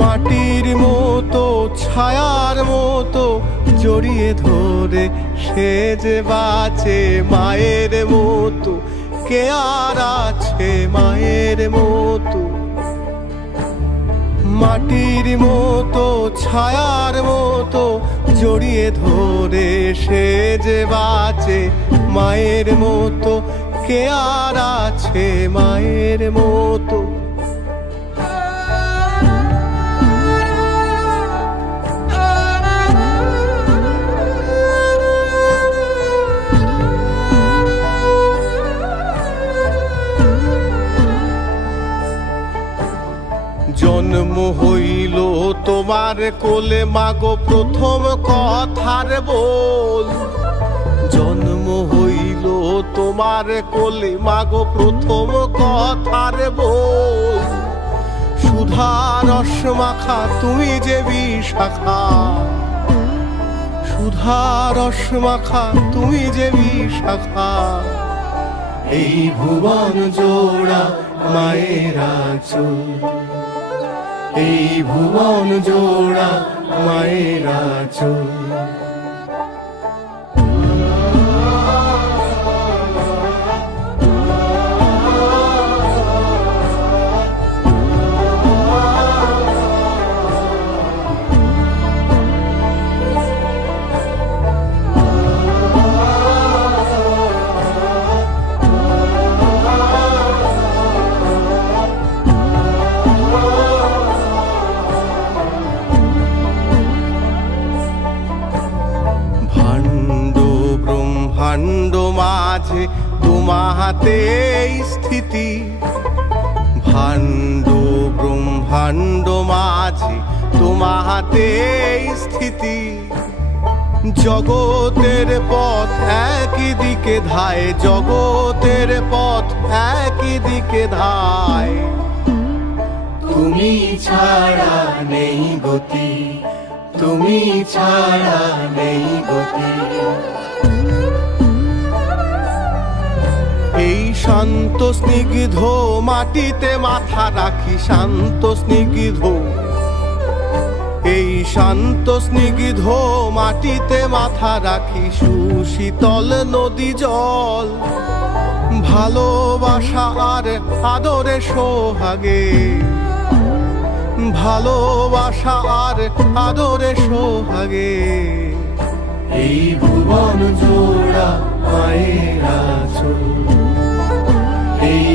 মাটির মতো ছায়ার মতো জড়িয়ে ধরে সে যে বাঁচে মায়ের মতো, কে আর আছে মায়ের মতো। মাটির মতো ছায়ার মতো জড়িয়ে ধরে সে যে বাঁচে মায়ের মতো, কে আর আছে মায়ের মতো। জন্ম হইল তোমার কোলে মাগো প্রথম কথার বল। জন্ম হইল তোমার কোলে মাগো প্রথম কথার বল। সুধা রস মাখা তুমি যে বিশাখা, সুধা রস মাখা তুমি যে বিশাখা। এই ভুবন জোড়া মায়ের আঁচল, এই ভুবন জোড়া মায়ের আঁচল। ভাণ্ড মাঝে তোমাতে স্থিতি, ভাণ্ড ব্রহ্মাণ্ড মাঝে তোমাতে স্থিতি। জগতের পথ একই দিকে ধায়, জগতের পথ একই দিকে ধায়। তুমি ছাড়া নেই গতি, তুমি ছাড়া নেই গতি। এই শান্ত স্নিগ্ধ মাটিতে মাথা রাখি, শান্ত স্নিগ্ধ, এই শান্ত স্নিগ্ধ মাটিতে মাথা রাখি। সুশীতল নদী জল, ভালোবাসা আর আদরে সোহাগে, ভালোবাসা আর আদরে সোহাগে। এই ভুবন জোড়া মায়ের আঁচল, এই